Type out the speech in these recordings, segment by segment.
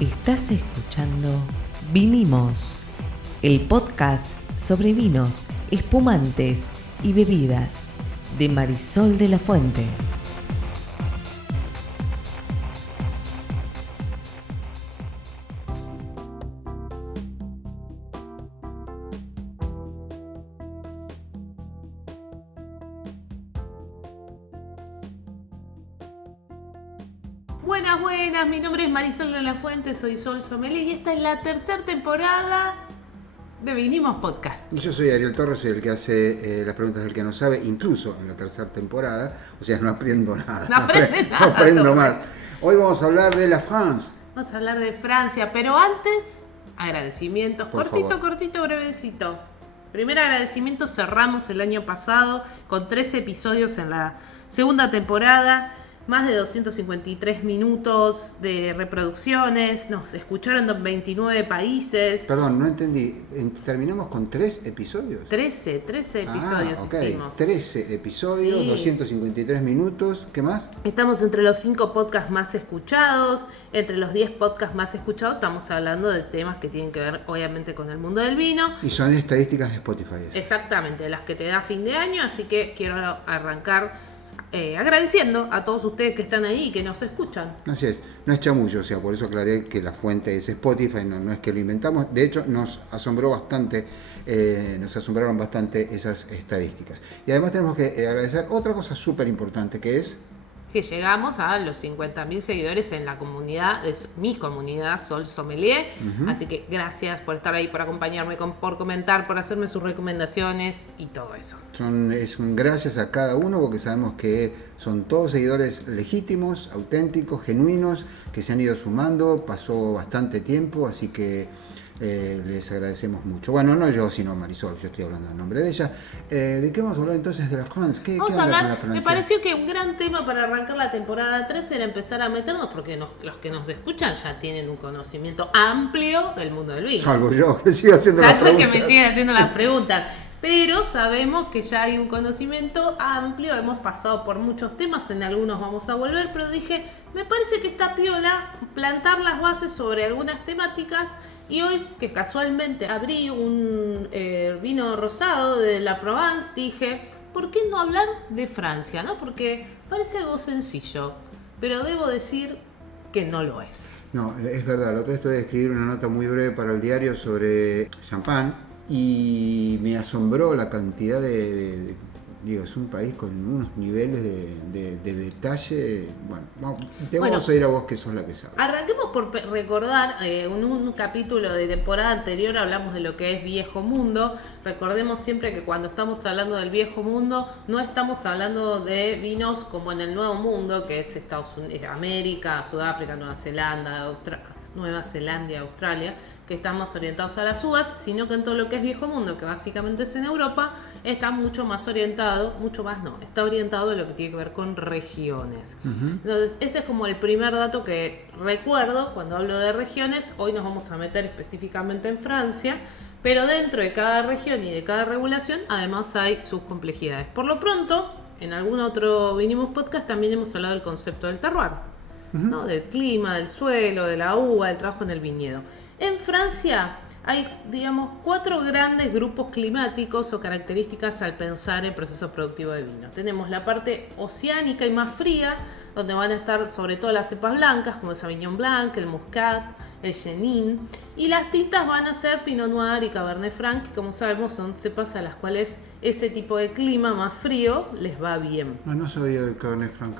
Estás escuchando Vinimos, el podcast sobre vinos, espumantes y bebidas de Marisol de la Fuente. Buenas, mi nombre es Marisol de la Fuente, soy Sol Sommelier y esta es la tercera temporada de Vinimos Podcast. Y yo soy Ariel Torres, soy el que hace las preguntas del que no sabe, incluso en la tercera temporada, o sea, no aprendo nada. No aprendo más. Hoy vamos a hablar de la France. Vamos a hablar de Francia, pero antes, agradecimientos, Por favor. cortito, brevecito. Primer agradecimiento, cerramos el año pasado con 13 episodios en la segunda temporada. Más de 253 minutos de reproducciones, nos escucharon en 29 países. Perdón, no entendí. ¿Terminamos con 3 episodios? 13 episodios okay. hicimos. 13 episodios, sí. 253 minutos. ¿Qué más? Estamos entre los 5 podcasts más escuchados, entre los 10 podcasts más escuchados. Estamos hablando de temas que tienen que ver, obviamente, con el mundo del vino. Y son estadísticas de Spotify. Exactamente, las que te da fin de año. Así que quiero arrancar agradeciendo a todos ustedes que están ahí y que nos escuchan. Así es, no es chamullo, o sea, por eso aclaré que la fuente es Spotify, no es que lo inventamos. De hecho, nos asombraron bastante esas estadísticas. Y además tenemos que agradecer otra cosa súper importante, que es que llegamos a los 50.000 seguidores en la comunidad, mi comunidad Sol Sommelier. Uh-huh. Así que gracias por estar ahí, por acompañarme, por comentar, por hacerme sus recomendaciones y todo eso. Es un gracias a cada uno, porque sabemos que son todos seguidores legítimos, auténticos, genuinos, que se han ido sumando. Pasó bastante tiempo, así que les agradecemos mucho. Bueno, no yo, sino Marisol, yo estoy hablando en nombre de ella. ¿De qué vamos a hablar entonces de la France? Vamos a hablar, me pareció que un gran tema para arrancar la temporada 3 era empezar a meternos, porque los que nos escuchan ya tienen un conocimiento amplio del mundo del vino. Salvo yo, que sigo haciendo las preguntas. Salvo que me siguen haciendo las preguntas. Pero sabemos que ya hay un conocimiento amplio, hemos pasado por muchos temas, en algunos vamos a volver, pero dije, me parece que está piola plantar las bases sobre algunas temáticas. Y hoy, que casualmente abrí un vino rosado de la Provence, dije, ¿por qué no hablar de Francia? ¿No? Porque parece algo sencillo, pero debo decir que no lo es. No, es verdad, la otra vez tuve que escribir una nota muy breve para el diario sobre champán y me asombró la cantidad digo, es un país con unos niveles de detalle. Bueno, vamos a ir a vos, que sos la que sabe. Arranquemos por recordar, en un capítulo de temporada anterior hablamos de lo que es Viejo Mundo. Recordemos siempre que cuando estamos hablando del Viejo Mundo, no estamos hablando de vinos como en el Nuevo Mundo, que es Estados Unidos, América, Sudáfrica, Nueva Zelanda, Australia, que están más orientados a las uvas, sino que en todo lo que es Viejo Mundo, que básicamente es en Europa, está está orientado a lo que tiene que ver con regiones. Uh-huh. Entonces, ese es como el primer dato que recuerdo cuando hablo de regiones. Hoy nos vamos a meter específicamente en Francia, pero dentro de cada región y de cada regulación, además hay sus complejidades. Por lo pronto, en algún otro Vinimos Podcast también hemos hablado del concepto del terroir, uh-huh, ¿no? Del clima, del suelo, de la uva, del trabajo en el viñedo. En Francia hay, digamos, 4 grandes grupos climáticos o características al pensar el proceso productivo de vino. Tenemos la parte oceánica y más fría, donde van a estar sobre todo las cepas blancas, como el Sauvignon Blanc, el Muscat, el Chenin. Y las tintas van a ser Pinot Noir y Cabernet Franc, que como sabemos son cepas a las cuales ese tipo de clima más frío les va bien. No sabía del Cabernet Franc.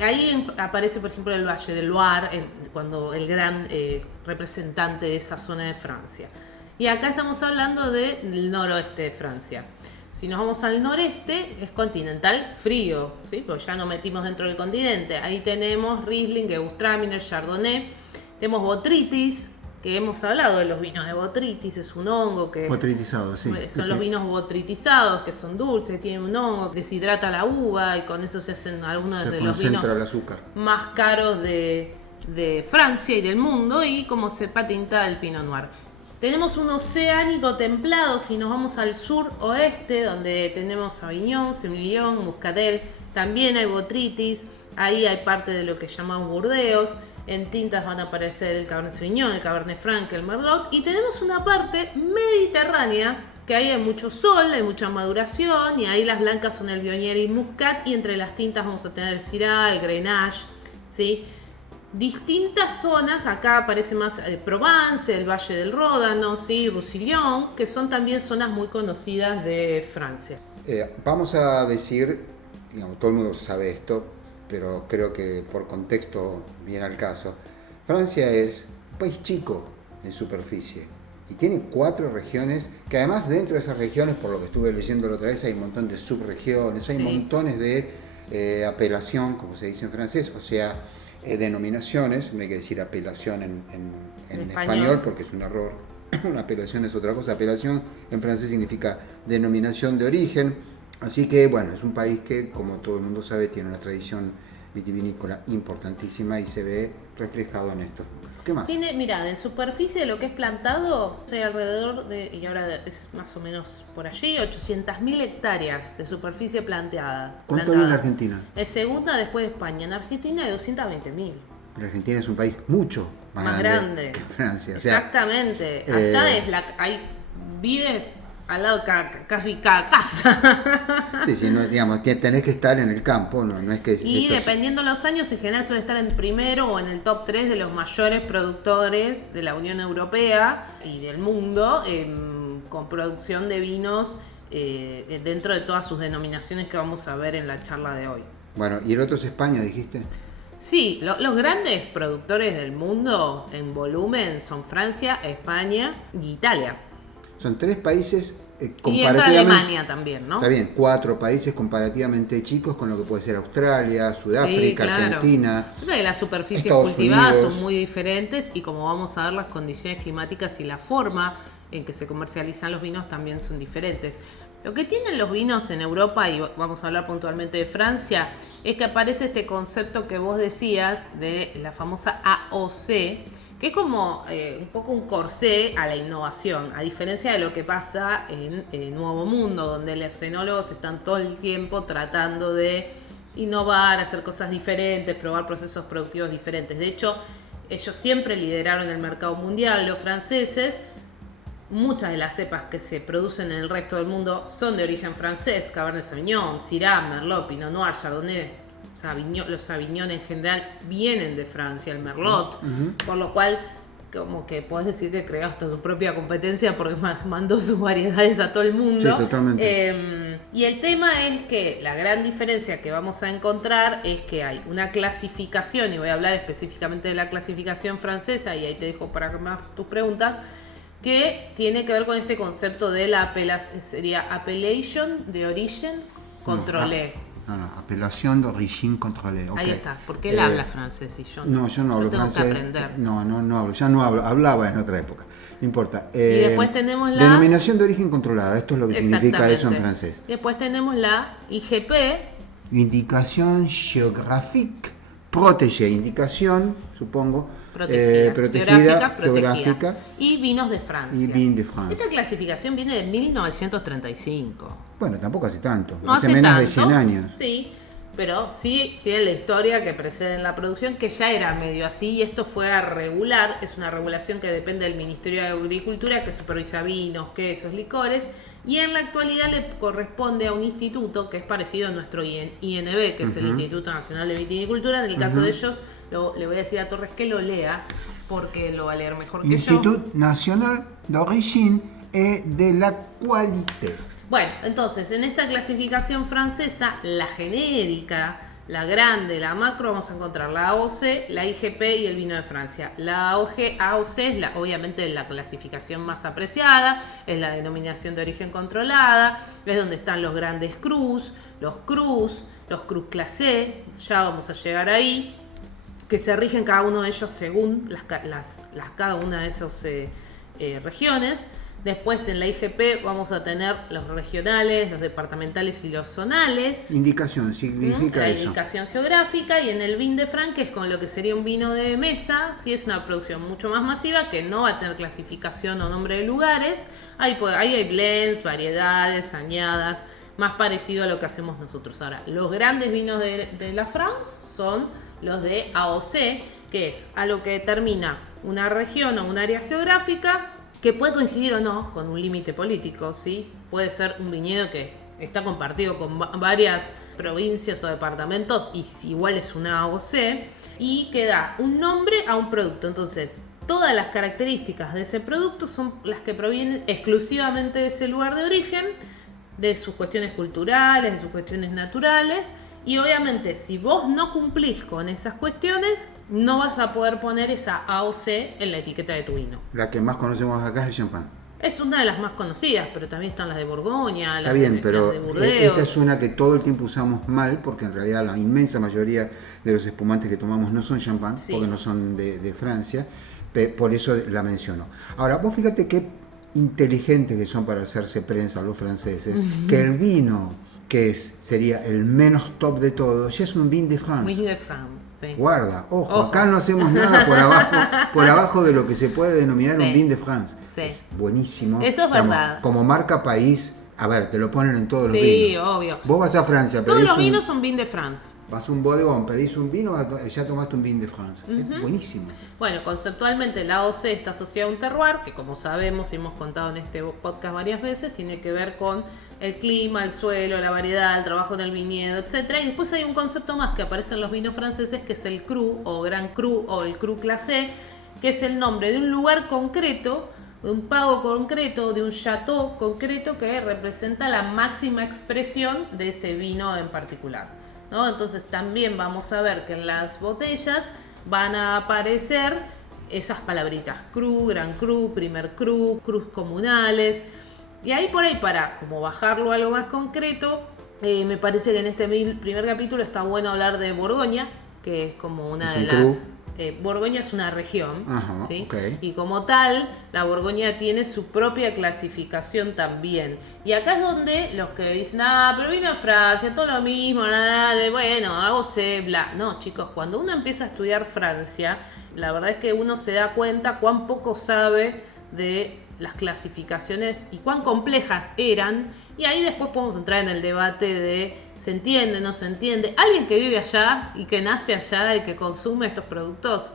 Ahí aparece, por ejemplo, el Valle del Loire, cuando el gran representante de esa zona de Francia. Y acá estamos hablando del noroeste de Francia. Si nos vamos al noreste, es continental frío, ¿sí? Porque ya nos metimos dentro del continente. Ahí tenemos Riesling, Gewürztraminer, Chardonnay. Tenemos Botrytis, que hemos hablado de los vinos de Botrytis, es un hongo que... Botrytisado, sí. Son los vinos botritizados, que son dulces, tienen un hongo que deshidrata la uva y con eso se hacen algunos de los vinos el azúcar más caros de Francia y del mundo, y como cepa tinta el Pinot Noir. Tenemos un oceánico templado, si nos vamos al sur-oeste, donde tenemos Sauvignon, Semillon, Muscatel, también hay Botrytis, ahí hay parte de lo que llamamos Burdeos. En tintas van a aparecer el Cabernet Sauvignon, el Cabernet Franc, el Merlot. Y tenemos una parte mediterránea, que ahí hay mucho sol, hay mucha maduración, y ahí las blancas son el Viognier y Muscat, y entre las tintas vamos a tener el Syrah, el Grenache, ¿sí? Distintas zonas, acá aparece más Provence, el Valle del Ródano, ¿sí? Roussillon, que son también zonas muy conocidas de Francia. Vamos a decir, digamos, todo el mundo sabe esto, pero creo que por contexto viene al caso. Francia es un país chico en superficie y tiene 4 regiones, que además dentro de esas regiones, por lo que estuve leyendo la otra vez, hay un montón de subregiones, hay montones de apelación, como se dice en francés, o sea, denominaciones, no hay que decir apelación en español porque es un error, una apelación es otra cosa, apelación en francés significa denominación de origen, así que bueno, es un país que, como todo el mundo sabe, tiene una tradición vitivinícola importantísima y se ve reflejado en estos números. ¿Qué más? Tiene, mirá, de superficie de lo que es plantado, hay alrededor de, y ahora es más o menos por allí, 800.000 hectáreas de superficie planteada. ¿Cuánto hay en la Argentina? Es segunda después de España. En Argentina hay 220.000. La Argentina es un país mucho más grande que Francia. O sea, exactamente. Allá hay vides al lado casi cada casa. Sí, no, digamos, tenés que estar en el campo, no es que... Y dependiendo de los años, en general suele estar en primero o en el top 3 de los mayores productores de la Unión Europea y del mundo, con producción de vinos dentro de todas sus denominaciones que vamos a ver en la charla de hoy. Bueno, ¿y el otro es España, dijiste? Sí, los grandes productores del mundo en volumen son Francia, España y Italia. Son 3 países y entra Alemania también, ¿no? Está bien, 4 países comparativamente chicos con lo que puede ser Australia, Sudáfrica, sí, claro. Argentina. O sea que las superficies cultivadas son muy diferentes y como vamos a ver, las condiciones climáticas y la forma en que se comercializan los vinos también son diferentes. Lo que tienen los vinos en Europa, y vamos a hablar puntualmente de Francia, es que aparece este concepto que vos decías de la famosa AOC, que es como un poco un corsé a la innovación, a diferencia de lo que pasa en el Nuevo Mundo, donde los enólogos están todo el tiempo tratando de innovar, hacer cosas diferentes, probar procesos productivos diferentes. De hecho, ellos siempre lideraron el mercado mundial, los franceses. Muchas de las cepas que se producen en el resto del mundo son de origen francés: Cabernet Sauvignon, Syrah, Merlot, Pinot Noir, Chardonnay. Los Sauvignon en general vienen de Francia, el Merlot, por lo cual como que podés decir que creó hasta su propia competencia porque mandó sus variedades a todo el mundo. Sí, totalmente. Y el tema es que la gran diferencia que vamos a encontrar es que hay una clasificación, y voy a hablar específicamente de la clasificación francesa, y ahí te dejo para más tus preguntas, que tiene que ver con este concepto de la sería appellation de origen controlé. Apelación d'origine contrôlée. Okay. Ahí está, porque él habla francés y yo no. No, yo no hablo tengo francés. Que aprender. No hablo, ya no hablo, hablaba en otra época. No importa. Y después tenemos la denominación de origen controlada, esto es lo que significa eso en francés. Después tenemos la IGP, indicación géographique protégée, indicación, supongo, protegida, geográfica y vinos de Francia. Y vin de Francia. Esta clasificación viene de 1935. Bueno, tampoco hace tanto, no hace menos de 100 años. Sí, pero sí tiene la historia que precede en la producción, que ya era medio así, y esto fue a regular. Es una regulación que depende del Ministerio de Agricultura, que supervisa vinos, quesos, licores, y en la actualidad le corresponde a un instituto que es parecido a nuestro INB, que es el Instituto Nacional de Vitivinicultura. En el caso de ellos, le voy a decir a Torres que lo lea, porque lo va a leer mejor que yo. Institut National d'Origine et de la Qualité. Bueno, entonces, en esta clasificación francesa, la genérica, la grande, la macro, vamos a encontrar la AOC, la IGP y el vino de Francia. La AOC es obviamente la clasificación más apreciada, es la denominación de origen controlada, es donde están los grandes crus, los crus classé, ya vamos a llegar ahí, que se rigen cada uno de ellos según cada una de esas regiones. Después en la IGP vamos a tener los regionales, los departamentales y los zonales. Indicación, significa eso. La indicación geográfica. Y en el vin de Franc, que es con lo que sería un vino de mesa, sí es una producción mucho más masiva, que no va a tener clasificación o nombre de lugares. Ahí hay blends, variedades, añadas, más parecido a lo que hacemos nosotros ahora. Los grandes vinos de la France son los de AOC, que es algo que determina una región o un área geográfica, que puede coincidir o no con un límite político, ¿sí? Puede ser un viñedo que está compartido con varias provincias o departamentos y igual es una AOC, y que da un nombre a un producto. Entonces, todas las características de ese producto son las que provienen exclusivamente de ese lugar de origen, de sus cuestiones culturales, de sus cuestiones naturales. Y obviamente, si vos no cumplís con esas cuestiones, no vas a poder poner esa AOC en la etiqueta de tu vino. La que más conocemos acá es el champán. Es una de las más conocidas, pero también están las de Borgoña, Está bien, pero las de Burdeos. esa es una que todo el tiempo usamos mal, porque en realidad la inmensa mayoría de los espumantes que tomamos no son champán, Sí. porque no son de Francia, por eso la menciono. Ahora, vos fíjate qué inteligentes que son para hacerse prensa los franceses, que el vino que sería el menos top de todos, ya es un vin de France. Vin de France, sí. Guarda, ojo, acá no hacemos nada por abajo de lo que se puede denominar Sí. un vin de France. Sí. Es buenísimo. Eso es verdad. Como marca país, a ver, te lo ponen en todos los Sí, vinos. obvio. Vos vas a Francia, Todos pedís los vinos son Vin de France. vas a un bodegón, pedís un vino, ya tomaste un vin de France. Es buenísimo. Bueno, conceptualmente la AOC está asociada a un terroir, que como sabemos y hemos contado en este podcast varias veces, tiene que ver con el clima, el suelo, la variedad, el trabajo en el viñedo, etc. Y después hay un concepto más que aparece en los vinos franceses, que es el cru o Gran Cru o el Cru Classé, que es el nombre de un lugar concreto, de un pago concreto, de un chateau concreto que representa la máxima expresión de ese vino en particular, ¿no? Entonces también vamos a ver que en las botellas van a aparecer esas palabritas: cru, gran cru, primer cru, crus comunales. Y ahí por ahí, para como bajarlo a algo más concreto, me parece que en este primer capítulo está bueno hablar de Borgoña, que es como una ¿Es de un las... Borgoña es una región, Ajá, ¿sí? ok. Y como tal, la Borgoña tiene su propia clasificación también. Y acá es donde los que dicen, pero vino a Francia, todo lo mismo, bueno, AOC, bla. No, chicos, cuando uno empieza a estudiar Francia, la verdad es que uno se da cuenta cuán poco sabe de las clasificaciones y cuán complejas eran. Y ahí después podemos entrar en el debate de ¿se entiende, no se entiende? Alguien que vive allá y que nace allá y que consume estos productos,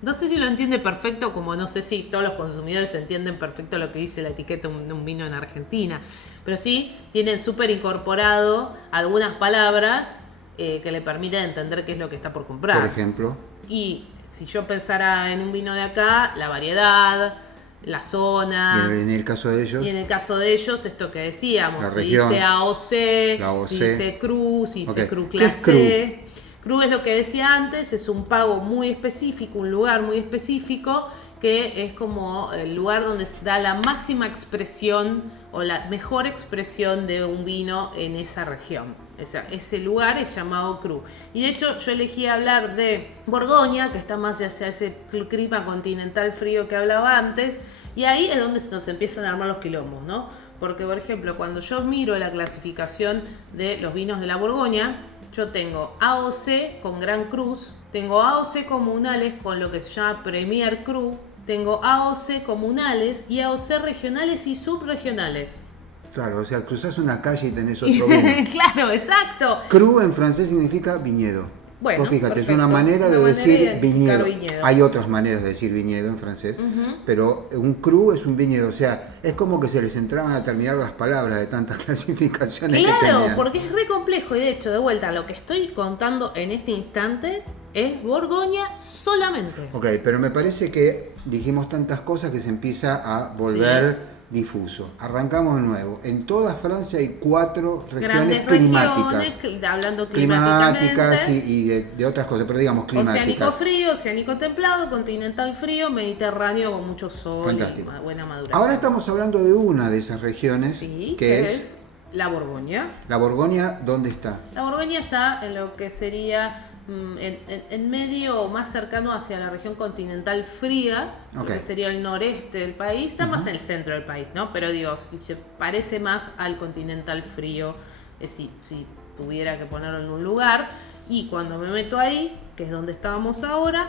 no sé si lo entiende perfecto, como no sé si todos los consumidores entienden perfecto lo que dice la etiqueta de un vino en Argentina, pero sí tienen súper incorporado algunas palabras que le permiten entender qué es lo que está por comprar. Por ejemplo. Y si yo pensara en un vino de acá, la variedad, la zona. Y en el caso de ellos. Y en el caso de ellos, esto que decíamos, La si región, dice AOC, la AOC. si dice Cru, si dice Ok. Cru ¿Qué es Classé. Cru es lo que decía antes, es un pago muy específico, un lugar muy específico, que es como el lugar donde se da la máxima expresión o la mejor expresión de un vino en esa región. Ese lugar es llamado Cru. Y de hecho yo elegí hablar de Borgoña, que está más hacia ese clima continental frío que hablaba antes, y ahí es donde se nos empiezan a armar los quilombos, ¿no? Porque, por ejemplo, cuando yo miro la clasificación de los vinos de la Borgoña, yo tengo AOC con Gran Cruz, tengo AOC comunales con lo que se llama Premier Cru, tengo AOC comunales y AOC regionales y subregionales. Claro, o sea, cruzás una calle y tenés otro vino. Claro, exacto. Cru en francés significa viñedo. Bueno, Vos fíjate, perfecto. es una manera de Una manera decir de identificar viñedo. viñedo. Hay otras maneras de decir viñedo en francés, pero un cru es un viñedo. O sea, es como que se les entraban a terminar las palabras de tantas clasificaciones que Claro, tenían. porque es re complejo y de hecho, de vuelta, lo que estoy contando en este instante es Borgoña solamente. Ok, pero me parece que dijimos tantas cosas que se empieza a volver difuso. Arrancamos de nuevo. En toda Francia hay 4 regiones Grandes climáticas. regiones, hablando climáticamente. Climáticas y de otras cosas, pero digamos climáticas. Oceánico frío, oceánico templado, continental frío, mediterráneo con mucho sol Fantástico. y buena maduración. Ahora estamos hablando de una de esas regiones, Sí, que es la Borgoña. la Borgoña. ¿Dónde está? La Borgoña está en lo que sería en medio más cercano hacia la región continental fría, Ok. que sería el noreste del país, está más en el centro del país, ¿no? Pero digo, si se parece más al continental frío, si tuviera que ponerlo en un lugar, y cuando me meto ahí, que es donde estábamos ahora,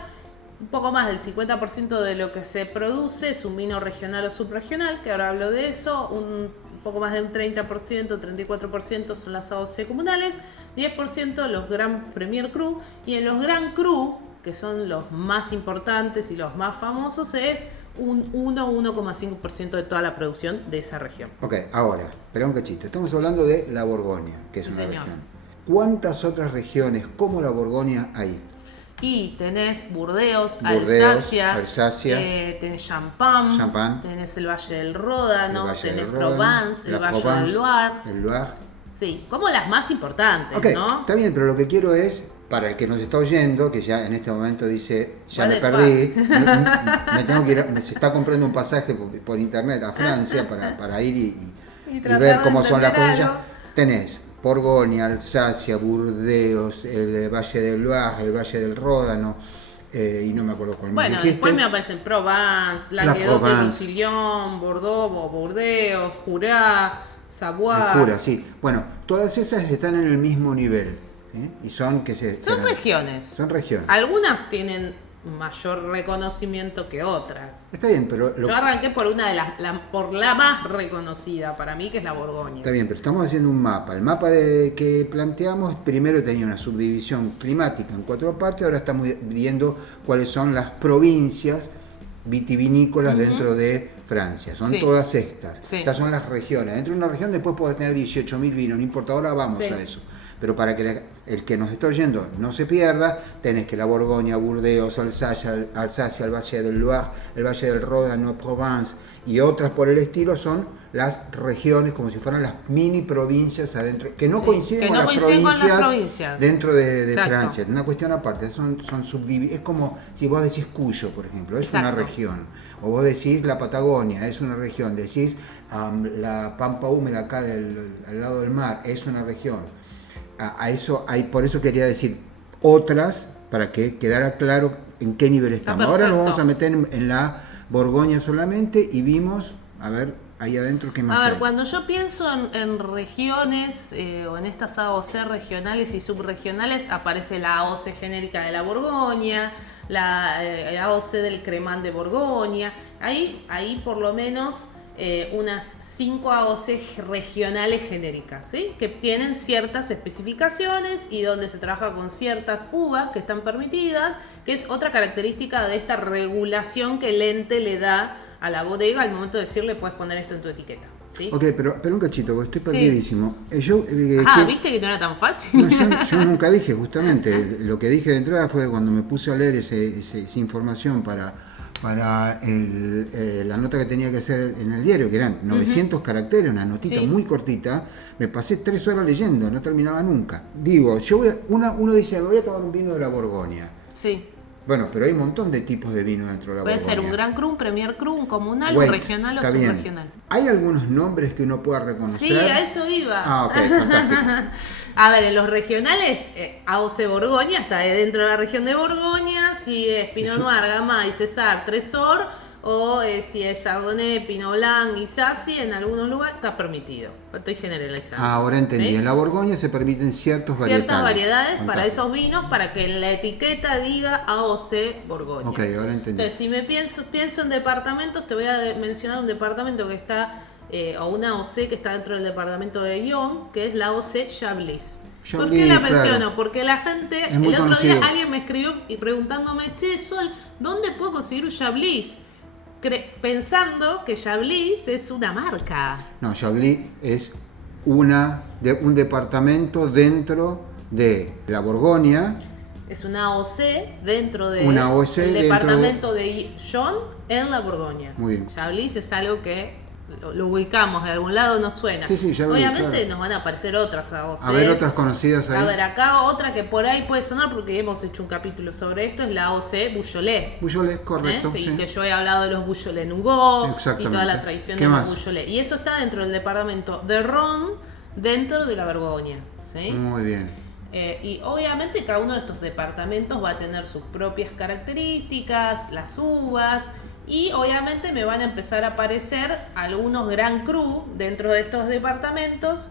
un poco más del 50% de lo que se produce es un vino regional o subregional, que ahora hablo de eso, un poco más de un 30%, 34% son las AOC comunales, 10% los Gran Premier Cru, y en los Gran Cru que son los más importantes y los más famosos, es un 1,5% de toda la producción de esa región. Ok, ahora, espera un cachito. Estamos hablando de la Borgoña, que es Sí, una señor. región. ¿Cuántas otras regiones como la Borgoña hay? Y tenés Burdeos, Burdeos, Alsacia, tenés Champagne, Champagne, tenés el Valle del Ródano, el Valle tenés del Ródano, Provence, la el Valle Provence, del Loire. el Loire. Sí, como las más importantes, Ok, ¿no? está bien, pero lo que quiero es, para el que nos está oyendo, que ya en este momento dice, ya What me the perdí, me tengo que ir, se está comprando un pasaje por internet a Francia para ir y tratar ver de cómo son las entender cosas. algo. Tenés Borgoña, Alsacia, Burdeos, el Valle del Loire, el Valle del Ródano, y no me acuerdo cuál más Bueno, dijiste. después me aparecen Provence, La Languedoc-Roussillon, Bordeaux, Burdeos, Jura, Savoie. Jura, sí. Bueno, todas esas están en el mismo nivel. Y son que Son regiones. Son regiones. Algunas tienen mayor reconocimiento que otras. Está bien, pero Yo arranqué por una de por la más reconocida para mí, que es la Borgoña. está bien, pero estamos haciendo un mapa. El mapa que planteamos primero tenía una subdivisión climática en 4 partes, ahora estamos viendo cuáles son las provincias vitivinícolas dentro de Francia. Son Sí. todas estas. Sí. Estas son las regiones. Dentro de una región después puedes tener 18.000 vinos, no importa, ahora vamos Sí. a eso. Pero para que el que nos está oyendo no se pierda, tenés que la Borgoña, Burdeos, Alsacia, el Valle del Loire, el Valle del Ródano, Provence y otras por el estilo son las regiones, como si fueran las mini provincias adentro, que no Sí, coinciden, que con, no las coinciden con las provincias provincias. dentro de Exacto. Francia. Es una cuestión aparte, son subdivididas. Es como si vos decís Cuyo, por ejemplo, es una Exacto. región. O vos decís la Patagonia, es una región. Decís la Pampa húmeda acá al lado del mar, es una región. A eso hay, por eso quería decir otras, para que quedara claro en qué nivel estamos. Ahora nos perfecto. vamos a meter en la Borgoña solamente y vimos, a ver, ahí adentro qué más A ver, hay. cuando yo pienso en regiones o en estas AOC regionales y subregionales, aparece la AOC genérica de la Borgoña, la AOC del Cremant de Borgoña. Ahí por lo menos unas 5 AOC regionales genéricas, ¿sí? Que tienen ciertas especificaciones y donde se trabaja con ciertas uvas que están permitidas, que es otra característica de esta regulación que el ente le da a la bodega al momento de decirle puedes poner esto en tu etiqueta. ¿Sí? Ok, pero un cachito, porque estoy Sí. perdidísimo. ¿Viste que no era tan fácil? No, yo nunca dije, justamente, lo que dije de entrada fue cuando me puse a leer esa información para la nota que tenía que hacer en el diario, que eran 900 caracteres, una notita Sí. muy cortita, me pasé 3 horas leyendo, no terminaba nunca. Digo, uno dice, me voy a tomar un vino de la Borgoña. Sí. Bueno, pero hay un montón de tipos de vino dentro de la Puede Borgoña. ser un Gran Cru, un Premier Cru, un comunal, Wait, un regional o está bien. subregional. ¿Hay algunos nombres que uno pueda reconocer? Sí, a eso iba. Ah, ok, fantástico. A ver, en los regionales, AOC Borgoña está dentro de la región de Borgoña, si es Pinot Eso. Noir, Gamay, César, Tresor, o si es Chardonnay, Pinot Blanc y Sassy, en algunos lugares está permitido. Estoy generalizando. Ahora entendí, ¿sí? en la Borgoña se permiten ciertas variedades. Ciertas variedades para Fantástico. esos vinos, para que en la etiqueta diga AOC Borgoña. Ok, ahora entendí. Entonces, si me pienso en departamentos, te voy a mencionar un departamento que está, o una AOC que está dentro del departamento de Lyon, que es la AOC Chablis. ¿Por qué Chablis, la claro. menciono? Porque la gente, Es muy el otro día conocido. alguien me escribió y preguntándome, che, Sol, ¿dónde puedo conseguir un Chablis? Pensando que Chablis es una marca. No, Chablis es un departamento dentro de la Borgoña. Es una AOC dentro del Una AOC dentro departamento de Lyon en la Borgoña. Muy bien. Chablis es algo que lo ubicamos, de algún lado nos suena. Sí, sí, Chablis, Obviamente claro. nos van a aparecer otras AOC. A ver, otras conocidas ahí. A ver, acá otra que por ahí puede sonar porque hemos hecho un capítulo sobre esto, es la AOC Beaujolais. Beaujolais, correcto. Sí, sí. que yo he hablado de los Beaujolais Nougat y Exactamente. toda la tradición ¿Qué de los más? Beaujolais. Y eso está dentro del departamento de Ron, dentro de la Borgoña. ¿sí? Muy bien. Y obviamente cada uno de estos departamentos va a tener sus propias características, las uvas, y obviamente me van a empezar a aparecer algunos Gran Cru dentro de estos departamentos,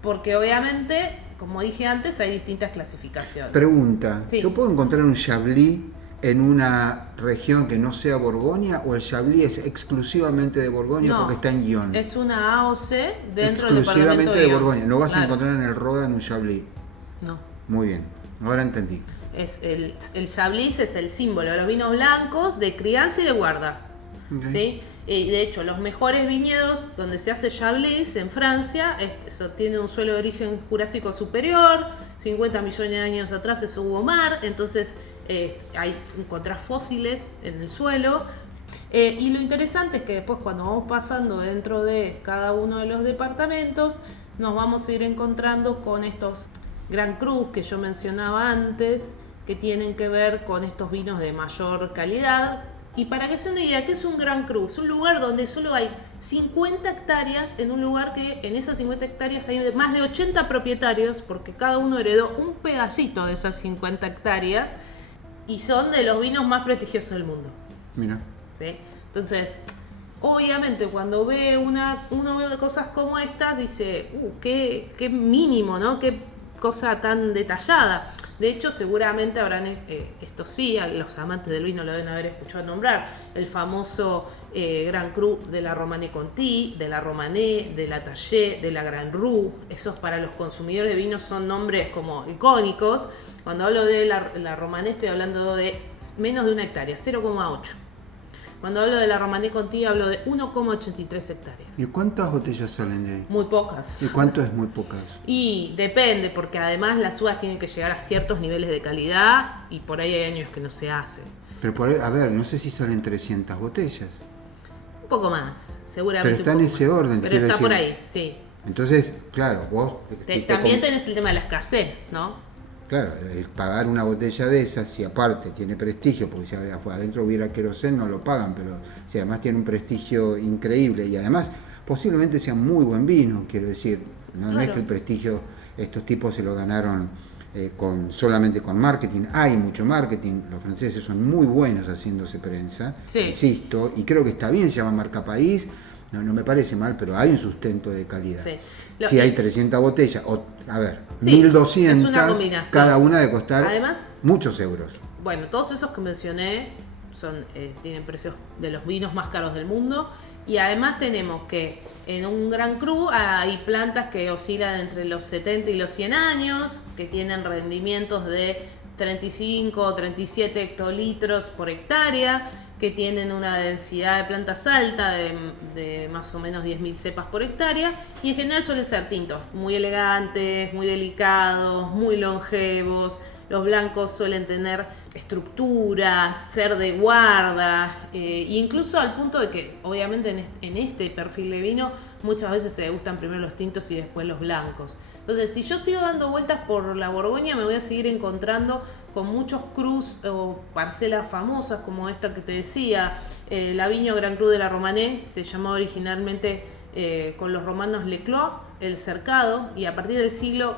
porque obviamente, como dije antes, hay distintas clasificaciones. Pregunta, Sí. ¿yo puedo encontrar un Chablis en una región que no sea Borgoña o el Chablis es exclusivamente de Borgoña No, porque está en Lyon? Es una AOC dentro del departamento Exclusivamente de Lyon. Borgoña. No vas a Claro. encontrar en el Roda en un Chablis. No. Muy bien, ahora entendí. Es el Chablis es el símbolo de los vinos blancos de crianza y de guarda. Okay. ¿Sí? Y de hecho, los mejores viñedos donde se hace Chablis en Francia, eso tiene un suelo de origen jurásico superior, 50 millones de años atrás eso hubo mar, entonces encontrás fósiles en el suelo. Y lo interesante es que después cuando vamos pasando dentro de cada uno de los departamentos, nos vamos a ir encontrando con estos Grand Cru que yo mencionaba antes, que tienen que ver con estos vinos de mayor calidad. Y para que se den una idea, ¿qué es un Grand Cru? Es un lugar donde solo hay 50 hectáreas, en un lugar que en esas 50 hectáreas hay más de 80 propietarios, porque cada uno heredó un pedacito de esas 50 hectáreas, y son de los vinos más prestigiosos del mundo. Mira. ¿Sí? Entonces, obviamente cuando uno ve cosas como estas, dice, qué mínimo, ¿no? Qué cosa tan detallada. De hecho, seguramente habrán, esto sí, a los amantes del vino lo deben haber escuchado nombrar, el famoso Grand Cru de la Romanée Conti, de la Romanée, de la Taillé, de la Grand Rue. Esos para los consumidores de vinos son nombres como icónicos. Cuando hablo de la Romanée estoy hablando de menos de 1 hectárea, 0,8. Cuando hablo de la Romanée Conti hablo de 1,83 hectáreas. ¿Y cuántas botellas salen de ahí? Muy pocas. ¿Y cuánto es muy pocas? Y depende, porque además las uvas tienen que llegar a ciertos niveles de calidad y por ahí hay años que no se hace. Pero por ahí, a ver, no sé si salen 300 botellas. Un poco más, seguramente. Pero está en ese orden, pero está decir. por ahí, sí. Entonces, claro, vos... También tenés el tema de la escasez, ¿no? Claro, el pagar una botella de esas, si aparte tiene prestigio, porque si adentro hubiera querosén no lo pagan, pero si además tiene un prestigio increíble y además posiblemente sea muy buen vino, quiero decir, no es que el prestigio, estos tipos se lo ganaron solamente con marketing, hay mucho marketing, los franceses son muy buenos haciéndose prensa, sí. Insisto, y creo que está bien, se llama marca país. No me parece mal, pero hay un sustento de calidad. Sí. Si hay 300 botellas, a ver, sí, 1200, cada una de costar además, muchos euros. Bueno, todos esos que mencioné tienen precios de los vinos más caros del mundo. Y además tenemos que en un Grand Cru hay plantas que oscilan entre los 70 y los 100 años, que tienen rendimientos de 35 o 37 hectolitros por hectárea, que tienen una densidad de plantas alta de más o menos 10.000 cepas por hectárea, y en general suelen ser tintos, muy elegantes, muy delicados, muy longevos. Los blancos suelen tener estructuras, ser de guarda, e incluso al punto de que obviamente en este perfil de vino muchas veces se degustan primero los tintos y después los blancos. Entonces, si yo sigo dando vueltas por la Borgoña, me voy a seguir encontrando con muchos crus o parcelas famosas como esta que te decía, la Viña Grand Cru de la Romanée, se llamaba originalmente con los romanos Le Clos, el cercado, y a partir del siglo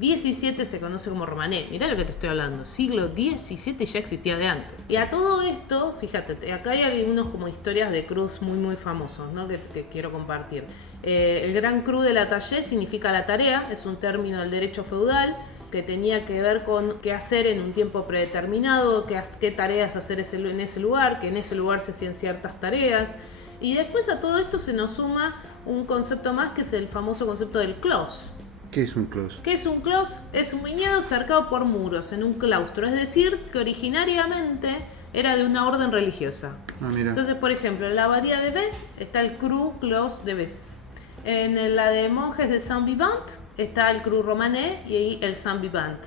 XVII se conoce como Romanée. Mirá lo que te estoy hablando, siglo XVII ya existía de antes. Y a todo esto, fíjate, acá hay algunos como historias de crus muy muy famosos, ¿no? que quiero compartir. El Grand Cru de la Taillé significa la tarea, es un término del derecho feudal que tenía que ver con qué hacer en un tiempo predeterminado, qué tareas hacer en ese lugar, que en ese lugar se hacían ciertas tareas. Y después a todo esto se nos suma un concepto más, que es el famoso concepto del clos. ¿Qué es un clos? ¿Qué es un clos? Es un viñedo cercado por muros, en un claustro. Es decir, que originariamente era de una orden religiosa. Mira. Entonces, por ejemplo, en la abadía de Bes está el Cru Clos de Bes. En la de monjes de Saint-Vivant está el Cru Romanée y el Saint-Vivant.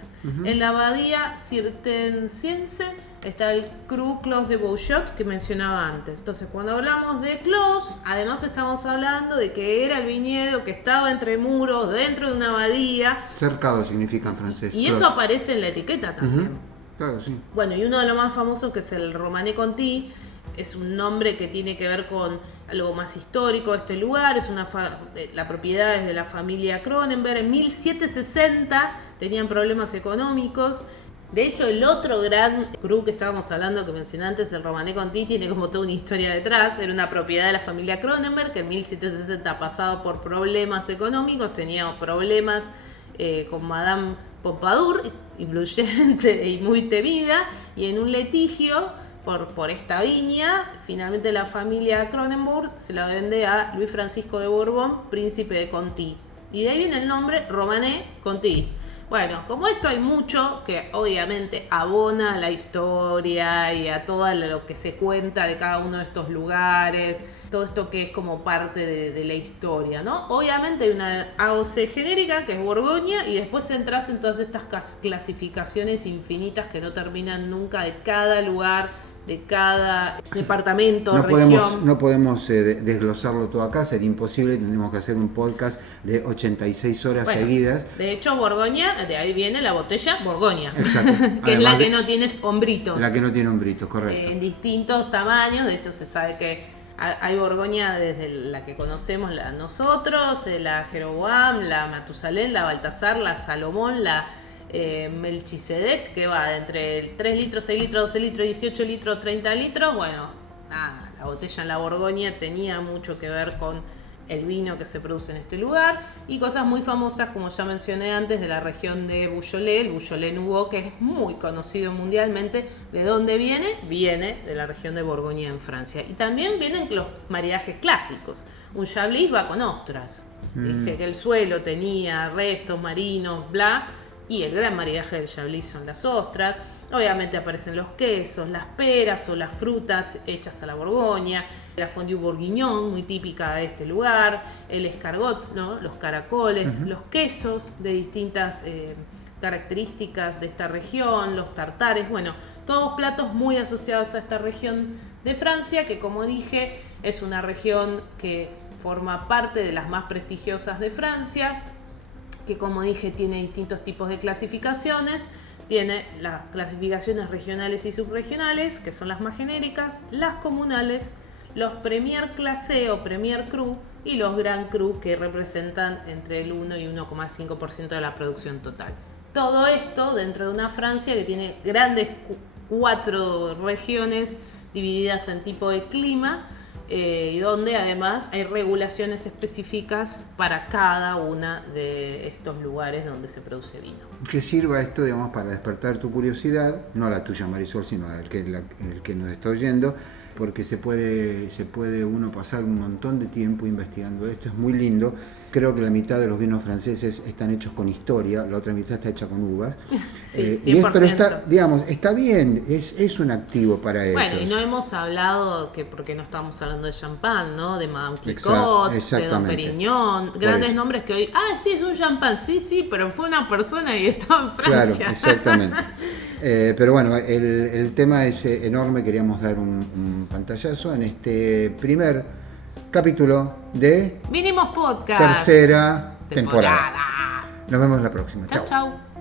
En la abadía cisterciense está el Cru Clos de Bouchot que mencionaba antes. Entonces, cuando hablamos de clos, además estamos hablando de que era el viñedo que estaba entre muros, dentro de una abadía. Cercado significa en francés. Y clos. Eso aparece en la etiqueta también. Claro, sí. Bueno, y uno de los más famosos, que es el Romanée Conti, es un nombre que tiene que ver con algo más histórico de este lugar. Es la propiedad es de la familia Cronenberg. En 1760 tenían problemas económicos. De hecho, el otro gran cru que estábamos hablando, que mencioné antes, el Romanée Conti, tiene como toda una historia detrás. Era una propiedad de la familia Cronenberg que en 1760 ha pasado por problemas económicos, tenía problemas con Madame Pompadour, influyente y muy temida, y en un litigio por esta viña, finalmente la familia Cronenberg se la vende a Luis Francisco de Borbón, príncipe de Conti. Y de ahí viene el nombre Romanée Conti. Bueno, como esto hay mucho que obviamente abona a la historia y a todo lo que se cuenta de cada uno de estos lugares, todo esto que es como parte de la historia, ¿no? Obviamente hay una AOC genérica que es Borgoña y después entras en todas estas clasificaciones infinitas que no terminan nunca de cada lugar, de cada departamento, región. No podemos desglosarlo todo acá, sería imposible, tendríamos que hacer un podcast de 86 horas seguidas. De hecho, Borgoña, de ahí viene la botella Borgoña. Exacto. Que es la que no tiene hombritos. La que no tiene hombritos, correcto. En distintos tamaños, de hecho se sabe que hay Borgoña desde la que conocemos nosotros, la Jeroboam, la Matusalén, la Baltasar, la Salomón, la Melchizedek, que va de entre 3 litros, 6 litros, 12 litros, 18 litros, 30 litros. Bueno, nada, la botella en la Borgoña tenía mucho que ver con el vino que se produce en este lugar y cosas muy famosas, como ya mencioné antes, de la región de Beaujolais, el Beaujolais Nouveau, que es muy conocido mundialmente. ¿De dónde viene? Viene de la región de Borgoña en Francia. Y también vienen los maridajes clásicos. Un Chablis va con ostras. Dije que el suelo tenía restos marinos, bla. Y el gran maridaje del Chablis son las ostras. Obviamente aparecen los quesos, las peras o las frutas hechas a la Borgoña, la fondue bourguignon, muy típica de este lugar, el escargot, ¿no? Los caracoles, los quesos de distintas características de esta región, los tartares, bueno, todos platos muy asociados a esta región de Francia, que como dije, es una región que forma parte de las más prestigiosas de Francia, que como dije tiene distintos tipos de clasificaciones. Tiene las clasificaciones regionales y subregionales, que son las más genéricas, las comunales, los Premier Classé o Premier Cru y los Grand Cru, que representan entre el 1 y 1,5% de la producción total. Todo esto dentro de una Francia que tiene grandes 4 regiones divididas en tipo de clima, y donde además hay regulaciones específicas para cada una de estos lugares donde se produce vino. Que sirva esto, digamos, para despertar tu curiosidad, no la tuya, Marisol, sino el que nos está oyendo, porque se puede uno pasar un montón de tiempo investigando esto, es muy lindo. Creo que la mitad de los vinos franceses están hechos con historia, la otra mitad está hecha con uvas. Sí, 100%. Pero está bien, es un activo para ellos. Bueno, y no hemos hablado, porque no estamos hablando de champán, ¿no? De Madame Clicquot, de Dom Perignon, grandes nombres que hoy, sí, es un champán, sí, pero fue una persona y estaba en Francia. Claro, exactamente. Pero bueno, el tema es enorme, queríamos dar un pantallazo en este primer capítulo de Vinimos Podcast. Tercera temporada. Nos vemos la próxima. Chao. Chau.